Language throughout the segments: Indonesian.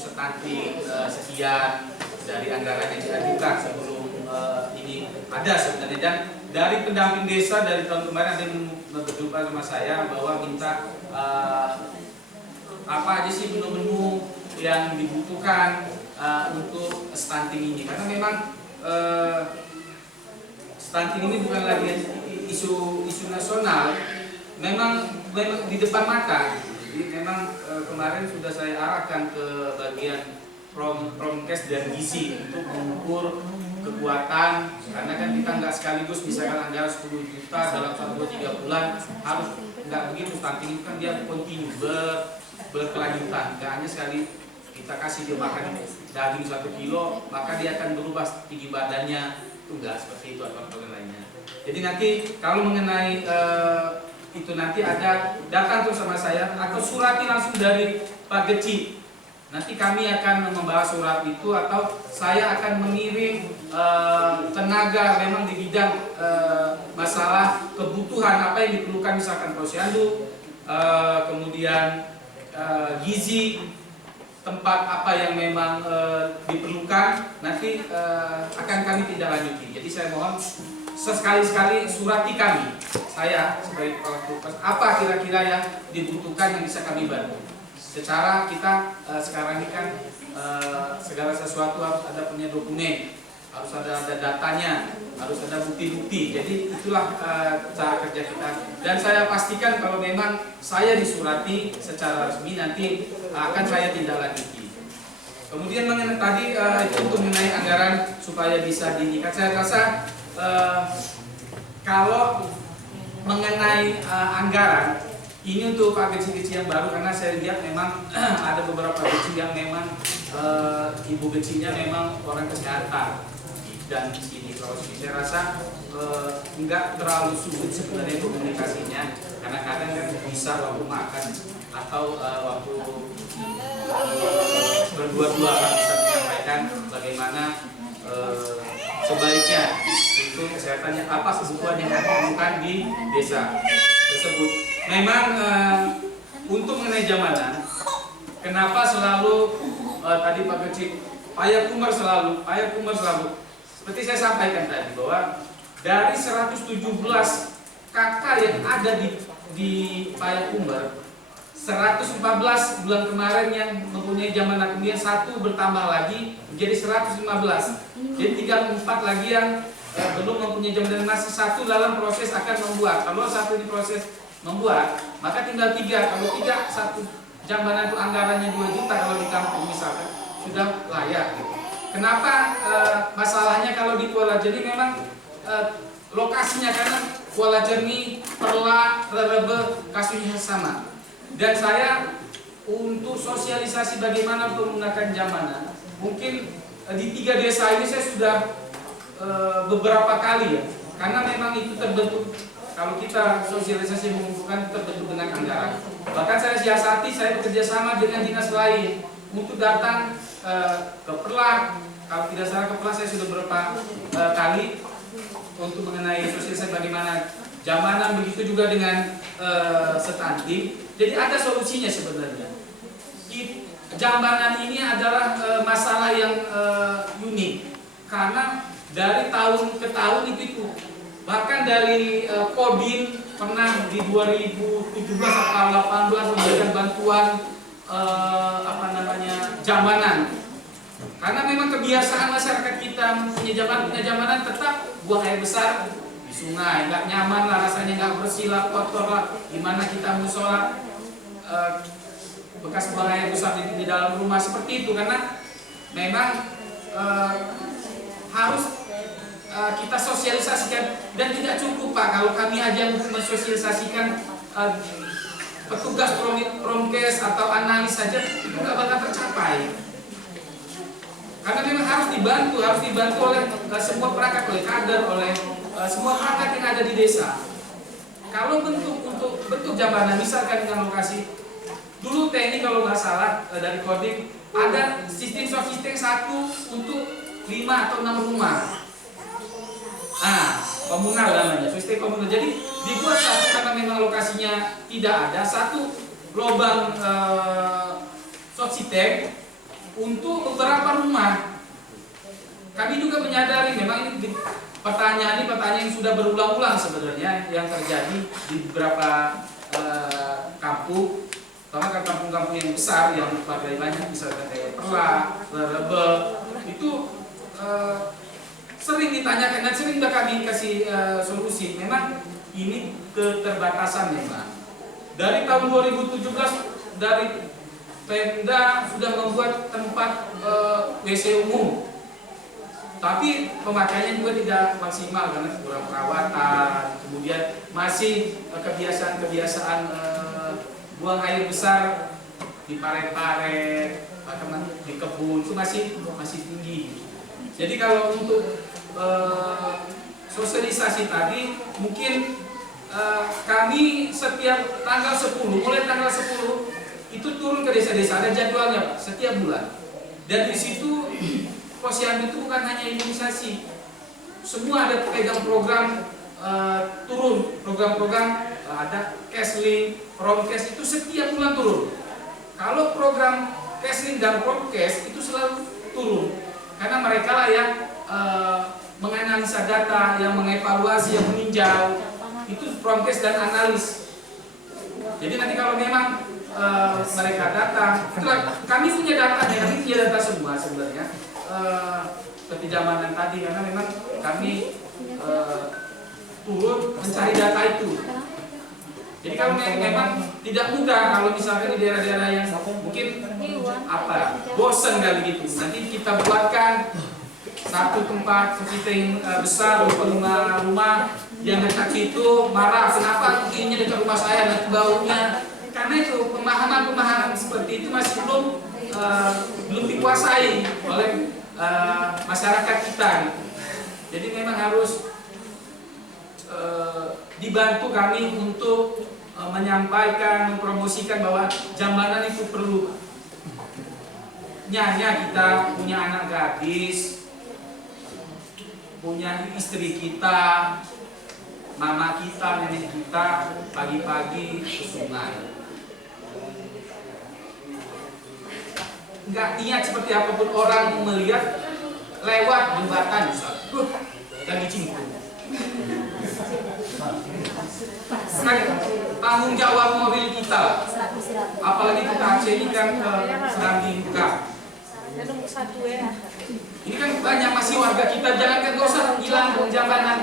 stunting sekian dari anggaran yang diajukan sebelum ini ada sebenarnya. Dan dari pendamping desa dari tahun kemarin ada yang berjumpa sama saya bahwa minta apa aja sih menu-menu yang dibutuhkan untuk stunting ini, karena memang stunting ini bukan lagi isu nasional, memang di depan mata. Jadi memang kemarin sudah saya arahkan ke bagian Promkes dan gizi untuk mengukur kekuatan, karena kan kita nggak sekaligus misalkan anggaran 10 juta dalam 1-2-3 bulan, harus nggak begitu. Stunting itu kan dia kontinu berkelanjutan, nggak hanya sekali kita kasih dia makan daging 1 kilo maka dia akan berubah tinggi badannya, itu enggak seperti itu atau lainnya. Jadi nanti kalau mengenai itu nanti ada datang terus sama saya atau surati langsung dari Pak Geci. Nanti kami akan membahas surat itu atau saya akan mengirim tenaga memang di bidang masalah kebutuhan apa yang diperlukan, misalkan posyandu, kemudian gizi, tempat apa yang memang diperlukan, nanti akan kami tindak lanjuti. Jadi saya mohon sekali-sekali surati kami, saya sebagai kepala Prokes, apa kira-kira yang dibutuhkan yang bisa kami bantu. Secara kita sekarang ini kan segala sesuatu harus ada punya dokumen, harus ada datanya, harus ada bukti-bukti. Jadi itulah cara kerja kita. Dan saya pastikan kalau memang saya disurati secara resmi nanti akan saya tindak lanjuti. Kemudian mengenai tadi itu untuk mengenai anggaran supaya bisa diikat, saya rasa kalau mengenai anggaran ini untuk Pak Geci yang baru, karena saya lihat memang ada beberapa Geci yang memang ibu Gecinya memang orang kesehatan dan di sini. Kalau saya rasa enggak terlalu sulit sebenarnya komunikasinya, karena kadang kan bisa waktu makan atau waktu berdua-dua kan bisa menyampaikan bagaimana sebaiknya itu kesehatannya apa kebutuhan yang diperlukan di desa tersebut. Memang untuk mengenai jamanan, kenapa selalu tadi Pak Geci payah kumar selalu seperti saya sampaikan tadi bahwa dari 117 kakak yang ada di Payakumbar, 114 bulan kemarin yang mempunyai jamanan, kemudian satu bertambah lagi menjadi 115. Jadi tinggal 4 lagi yang belum mempunyai jamanan, masih satu dalam proses akan membuat. Kalau satu di proses membuat, maka tinggal 3. Kalau 3 satu jamanan itu anggarannya 2 juta kalau di kampung misalkan sudah layak. Kenapa masalahnya kalau di Kuala Jernih memang lokasinya, karena Kuala Jernih, Perla, Rerebe kasusnya sama. Dan saya untuk sosialisasi bagaimana menggunakan jamanan, mungkin di 3 desa ini saya sudah beberapa kali ya, karena memang itu terbentuk. Kalau kita sosialisasi mengumpulkan terbentuk dengan anggaran. Bahkan saya siasati, saya bekerja sama dengan dinas lain untuk datang ke Perla. Kalau tidak salah ke Perla saya sudah beberapa kali untuk mengenai sosialisasi bagaimana jamanan, begitu juga dengan stunting. Jadi ada solusinya sebenarnya. Jamanan ini adalah masalah yang unik, karena dari tahun ke tahun itu. Bahkan dari Kodim pernah di 2017 atau 2018 memberikan bantuan jamanan. Karena memang kebiasaan masyarakat kita punya jamanan tetap buang air besar di sungai, nggak nyaman lah rasanya, nggak bersih lah, kotor lah. Gimana kita musola bekas buang air besar di dalam rumah seperti itu, karena memang harus kita sosialisasikan. Dan tidak cukup Pak kalau kami aja mensosialisasikan, petugas Promkes atau analis saja itu nggak bakal tercapai. Karena memang harus dibantu oleh semua perangkat, oleh kader, oleh semua perangkat yang ada di desa. Kalau bentuk jamanan, misalkan dengan lokasi, dulu TNI kalau nggak salah dari Kodim ada sistem subsisting 1 untuk 5 atau 6 rumah. Komunal namanya, sistem komunal. Jadi dibuat satu karena memang lokasinya tidak ada, satu lubang subsisting untuk beberapa rumah. Kami juga menyadari memang ini pertanyaan yang sudah berulang-ulang sebenarnya yang terjadi di beberapa kampung, terutama kampung-kampung yang besar yang pakai banyak, misalkan kayak Perla, Rebel, itu sering ditanyakan dan sering sudah kami kasih solusi. Memang ini keterbatasan memang. Dari tahun 2017 dari Pemda sudah membuat tempat WC umum, tapi pemakaiannya juga tidak maksimal karena kurang perawatan. Kemudian masih kebiasaan-kebiasaan buang air besar di paret-paret, bahkan di kebun itu masih tinggi. Jadi kalau untuk sosialisasi tadi mungkin kami setiap tanggal 10, mulai tanggal 10 itu turun ke desa-desa, ada jadwalnya Pak, setiap bulan. Dan di situ Posyandu itu bukan hanya imunisasi, semua ada pegang program turun, program-program ada Cashlink, Promkes itu setiap bulan turun. Kalau program Cashlink dan Promkes itu selalu turun, karena mereka lah yang menganalisa data, yang mengevaluasi, yang meninjau, itu Promkes dan analis. Jadi nanti kalau memang mereka datang, kami punya datanya, kami punya data semua sebenarnya ketidakamanan tadi, karena memang kami turun mencari data itu. Jadi kalau memang tidak mudah, kalau misalkan di daerah-daerah yang mungkin bosan kali gitu, nanti kita buatkan satu tempat seperti yang besar, rumah yang dekat situ marah, kenapa ini dekat rumah saya dan baunya. Karena itu pemahaman seperti itu masih belum dikuasai oleh masyarakat kita. Jadi memang harus dibantu kami untuk menyampaikan, mempromosikan bahwa Jambanan itu perlu. Nyanya kita punya anak gadis, punya istri kita, mama kita, nenek kita pagi-pagi ke sungai. Nggak niat seperti apapun orang melihat lewat jembatan lagi cingkung. Tanggung jawab mobil kita, apalagi kita Aceh ini kan Serambi Buka. Ini kan banyak masih warga kita, jangan gak usah hilang Jambanan.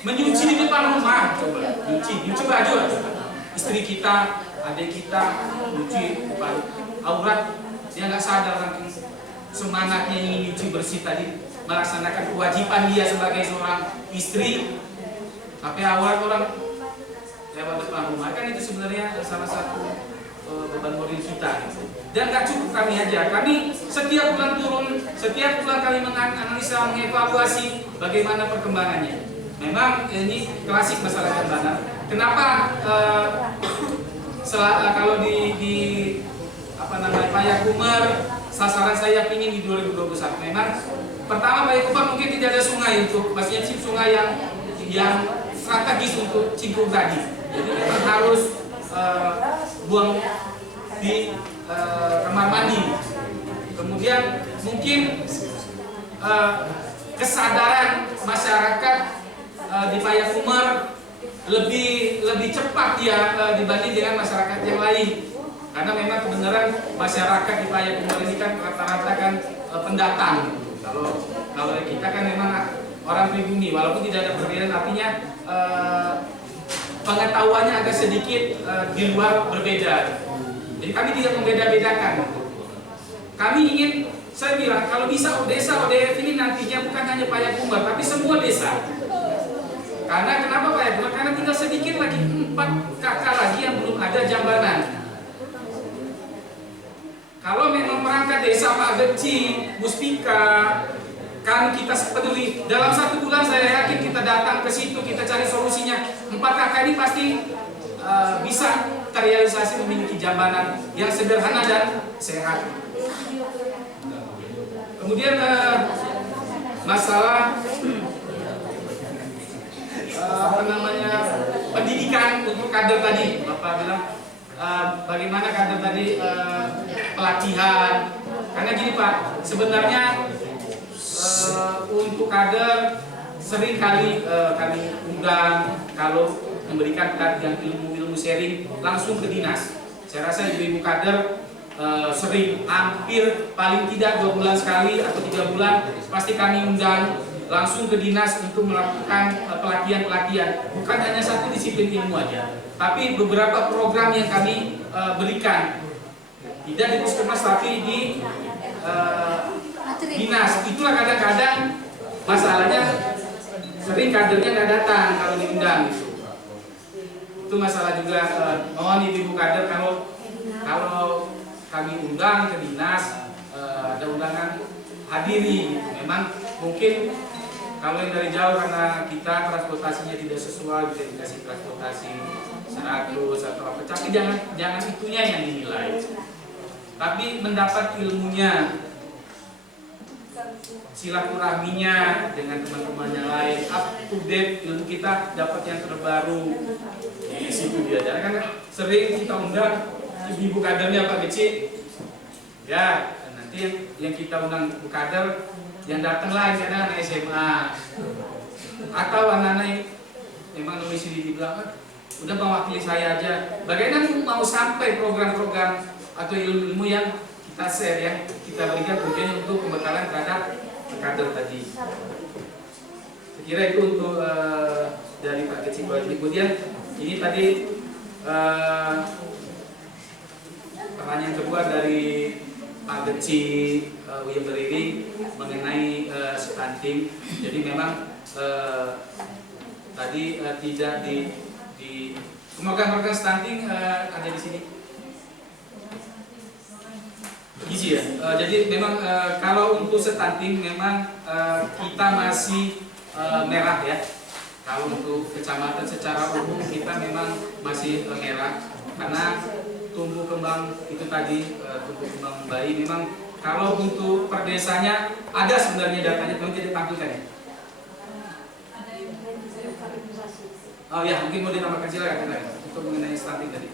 Menyuci di depan rumah, coba nyuci baju aja. Istri kita, adik kita, nyuci depan aurat. Dia nggak sadar nanti semangatnya ingin nyuci bersih tadi, melaksanakan kewajiban dia sebagai seorang istri, tapi awal orang lewat depan rumah. Kan itu sebenarnya salah satu beban moral kita. Dan nggak cukup kami aja, kami setiap bulan turun, setiap bulan kami menganalisa, mengevaluasi bagaimana perkembangannya. Memang ini klasik masalah Jambanan. Kenapa kalau di Payakumar sasaran saya ingin di 2021. Memang pertama Payakumar mungkin tidak ada sungai untuk, maksudnya sungai yang strategis untuk cingkung tadi. Jadi memang harus buang di kamar mandi. Kemudian mungkin kesadaran masyarakat di Payakumar lebih cepat ya dibanding dengan masyarakat yang lain. Karena memang kebenaran masyarakat di Payakumar ini kan rata-rata kan pendatang. Kalau kita kan memang orang pribumi, walaupun tidak ada perbedaan, artinya pengetahuannya agak sedikit di luar berbeda. Jadi kami tidak membeda-bedakan. Kami ingin, saya bilang kalau bisa desa ODF ini nantinya bukan hanya Payakumar, tapi semua desa. Karena kenapa Payakumar? Karena tinggal sedikit lagi, 4 kakak lagi yang belum ada Jambanan. Kalau memang perangkat desa Pak Geci, Muspika, kan kita peduli. Dalam 1 bulan saya yakin kita datang ke situ, kita cari solusinya. 4 kakak ini pasti bisa terrealisasi memiliki Jambanan yang sederhana dan sehat. Kemudian masalah pendidikan untuk kader tadi, Bapak bilang bagaimana kader tadi pelatihan Karena gini Pak, sebenarnya untuk kader sering kali kami undang kalau memberikan pelatihan ilmu-ilmu sharing langsung ke dinas. Saya rasa ibu-ibu kader sering, hampir paling tidak 2 bulan sekali atau 3 bulan pasti kami undang langsung ke dinas untuk melakukan pelatihan-pelatihan. Bukan hanya satu disiplin ilmu aja, tapi beberapa program yang kami berikan tidak di puskesmas tapi di dinas. Itulah kadang-kadang masalahnya sering kadernya nggak datang kalau diundang gitu. Itu masalah juga. Mohon ibu kader kalau kami undang ke dinas, ada undangan hadiri. Memang mungkin kalau yang dari jauh karena kita transportasinya tidak sesuai, bisa dikasih transportasi 100 atau apa. Tapi jangan itunya yang dinilai. Tapi mendapat ilmunya, silaturahminya dengan teman-teman yang lain, up to date ilmu kita, dapat yang terbaru di situ dia. Karena sering kita undang ibu kadernya Pak Kecil, ya nanti yang kita undang ibu kader yang datang lain kadang anak SMA atau anak-anak yang memang domisili di belakang, udah mewakili saya aja. Bagaimana mau sampai program-program atau ilmu-ilmu yang kita share, yang kita berikan tentunya untuk pembekalan terhadap kader tadi. Saya kira itu untuk dari Pak Kecil. Kemudian ini tadi pertanyaan kedua dari Pak Kecil Uyam Beriri mengenai stunting. Jadi memang tadi tidak di program stunting ada di sini. Gizi ya. Jadi memang kalau untuk stunting memang kita masih merah ya. Kalau untuk kecamatan secara umum kita memang masih merah karena tumbuh kembang itu tadi, tumbuh kembang bayi memang kalau untuk per desanya ada sebenarnya datanya, tapi tidak ditampilkan ya. Oh ya, mungkin mau ditambahkan silakan untuk mengenai stunting tadi.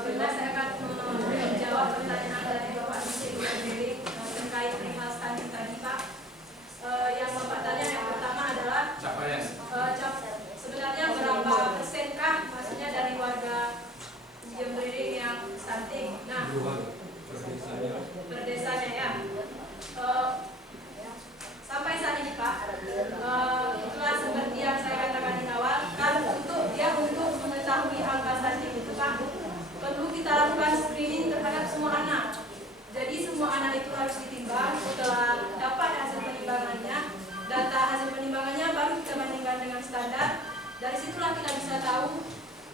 Benar, saya akan menjawab pertanyaan dari Bapak Sendiri terkait perihal stunting tadi Pak. Yang Bapak tanya yang pertama adalah sebenarnya berapa persenkah maksudnya dari warga Jembriri yang stunting. Nah, per desanya ya. Sampai saat ini Pak, itulah seperti yang saya katakan di awal, kan untuk mengetahui angka stunting itu Pak, perlu kita lakukan screening terhadap semua anak. Jadi semua anak itu harus ditimbang. Setelah dapat hasil penimbangannya, data hasil penimbangannya baru kita bandingkan dengan standar. Dari situlah kita bisa tahu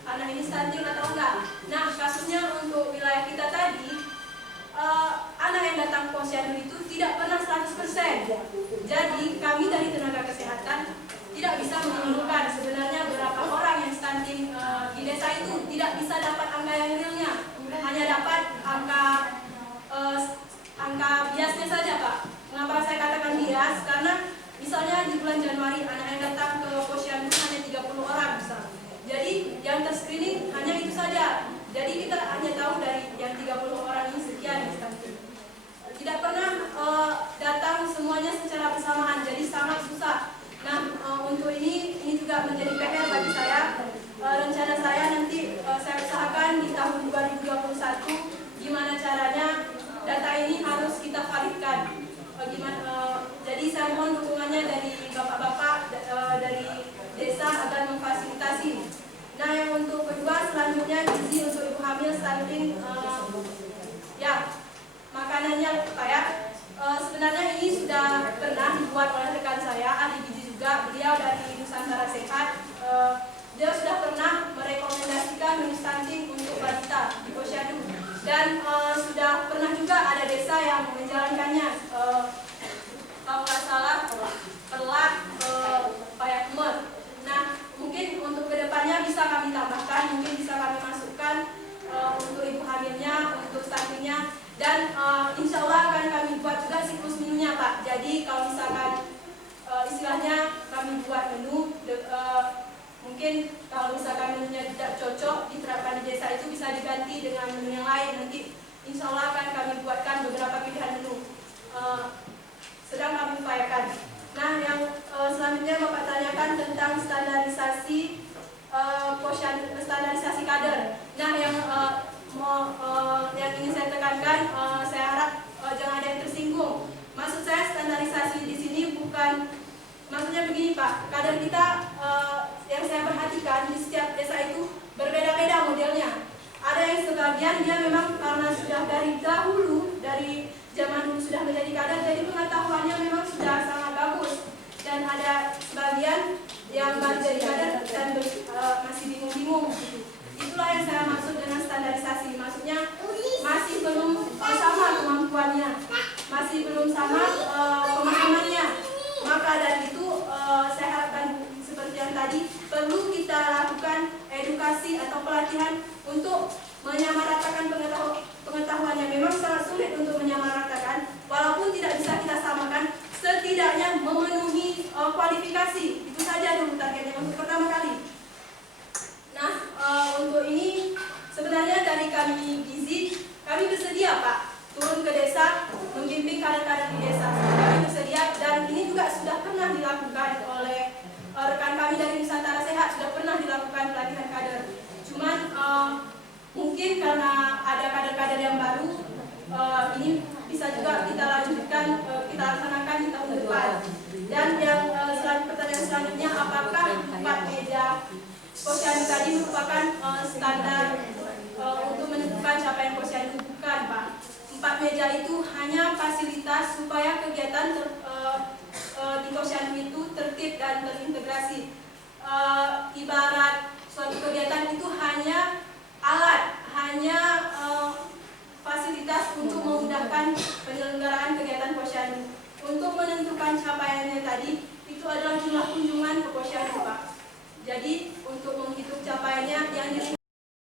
anak ini stunting atau enggak. Nah, kasusnya untuk wilayah kita tadi, anak yang datang ke posyandu itu tidak pernah 100%. Jadi kami dari tenaga kesehatan tidak bisa menentukan sebenarnya berapa orang yang stunting di desa itu. Tidak bisa dapat angka yang realnya, hanya dapat angka biasnya saja Pak. Mengapa saya katakan bias? Karena misalnya di bulan Januari anak yang datang ke posyandu hanya 30 orang misalnya. Jadi yang terscreening hanya itu saja. Jadi kita hanya tahu dari yang 30 orang ini sekian yang stunting. Tidak pernah datang semuanya secara bersamaan, jadi sangat susah. Nah, untuk ini juga menjadi PR bagi saya. Rencana saya nanti saya usahakan di tahun 2021 gimana caranya data ini harus kita validkan. Jadi saya mohon dukungannya dari bapak-bapak dari desa agar memfasilitasi. Nah, yang untuk kedua selanjutnya gizi untuk ibu hamil stunting, ya makanannya Pak ya. Sebenarnya ini sudah pernah dibuat oleh rekan saya, ahli gizi juga, beliau dari Nusantara Sehat. Dia sudah pernah merekomendasikan menu stunting untuk balita di posyandu, dan sudah pernah juga ada desa yang menjalankannya. Kalau nggak salah Perlak, Payakmer. Nah, mungkin untuk kedepannya bisa kami tambahkan, mungkin bisa kami masukkan untuk ibu hamilnya, untuk stuntingnya. Dan insya Allah akan kami buat juga siklus menunya Pak. Jadi kalau misalkan istilahnya kami buat menu, mungkin kalau misalkan menunya tidak cocok diterapkan di desa itu bisa diganti dengan menu yang lain. Nanti insya Allah akan kami buatkan beberapa pilihan menu. Sedang kami upayakan. Nah, yang selanjutnya Bapak tanyakan tentang standarisasi standarisasi kader. Nah, yang ingin saya tekankan, saya harap jangan ada yang tersinggung. Maksud saya standarisasi di sini bukan, maksudnya begini Pak, kader kita yang saya perhatikan di setiap desa itu berbeda-beda modelnya. Ada yang sebagian dia memang karena sudah dari dahulu, dari zaman dulu sudah menjadi kader, jadi pengetahuannya memang sudah sangat bagus. Dan ada sebagian yang baru jadi kader dan masih bingung-bingung gitu. Itulah yang saya maksud dengan standarisasi. Maksudnya masih belum sama kemampuannya, masih belum sama pemahamannya. Maka dari itu saya harapkan seperti yang tadi perlu kita lakukan edukasi atau pelatihan untuk menyamaratakan pengetahuannya. Memang sangat sulit untuk menyamaratakan, walaupun tidak bisa kita samakan, setidaknya memenuhi kualifikasi. Itu saja dulu targetnya untuk pertama kali. Nah, untuk ini sebenarnya dari kami Gizi, kami bersedia Pak turun ke desa, membimbing kader-kader di desa. Kami bersedia, dan ini juga sudah pernah dilakukan oleh rekan kami dari Nusantara Sehat, sudah pernah dilakukan pelatihan kader. Cuman mungkin karena ada kader-kader yang baru, ini bisa juga kita lanjutkan, kita laksanakan di tahun depan. Dan yang pertanyaan selanjutnya, apakah 4 meja posyandu tadi merupakan standar untuk menentukan siapa yang posyandu? Bukan Pak. 4 meja itu hanya fasilitas supaya kegiatan di posyandu itu tertib dan terintegrasi. Ibarat suatu kegiatan itu hanya alat, hanya fasilitas untuk memudahkan penyelenggaraan kegiatan posyandu. Untuk menentukan capaiannya tadi,